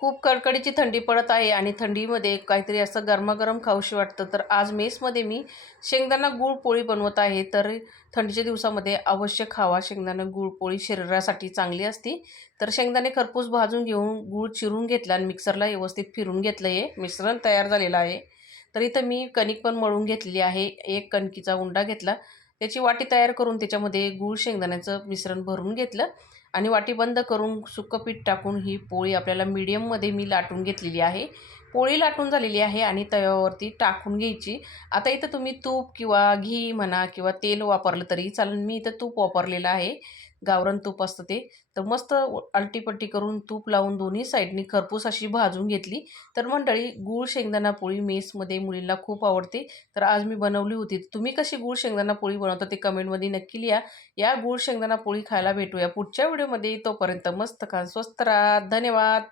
खूप कडकडीची थंडी पडत आहे आणि थंडीमध्ये काहीतरी असं गरमागरम खाऊशी वाटतं. तर आज मेसमध्ये मी शेंगदाणा गूळ पोळी बनवत आहे. तर थंडीच्या दिवसामध्ये अवश्य खावा. शेंगदाणा गूळ पोळी शरीरासाठी चांगली असते. तर शेंगदाणे खरपूस भाजून घेऊन गूळ चिरून घेतला आणि मिक्सरला व्यवस्थित फिरून घेतलं. आहे मिश्रण तयार झालेलं आहे. तर इथं मी कणिक पण मळून घेतलेली आहे. एक कणकीचा उंडा घेतला. त्याची वाटी तयार करून त्याच्यामध्ये गूळ शेंगदाण्याचं मिश्रण भरून घेतलं आणि वाटी बंद करून सुकं पीठ टाकून ही पोळी आपल्याला मीडियममध्ये मी लाटून घेतलेली आहे. पोळी लाटून झालेली आहे आणि तव्यावरती टाकून घ्यायची. आता इथं तुम्ही तूप किंवा घी म्हणा किंवा तेल वापरलं तरी चालेल. मी इथं तूप वापरलेलं आहे. गावरण तूप असतं ते. तर मस्त अलटीपट्टी करून तूप लावून दोन्ही साईडनी खरपूस अशी भाजून घेतली. तर मंडळी गूळ शेंगदाणा पोळी मेसमध्ये मुलींना खूप आवडते. तर आज मी बनवली होती. तुम्ही कशी गूळ शेंगदाणा पोळी बनवता ते कमेंटमध्ये नक्की लिहा. या गूळ शेंगदाणा पोळी खायला भेटूया पुढच्या व्हिडिओमध्ये. तोपर्यंत मस्त खा स्वस्त राहा. धन्यवाद.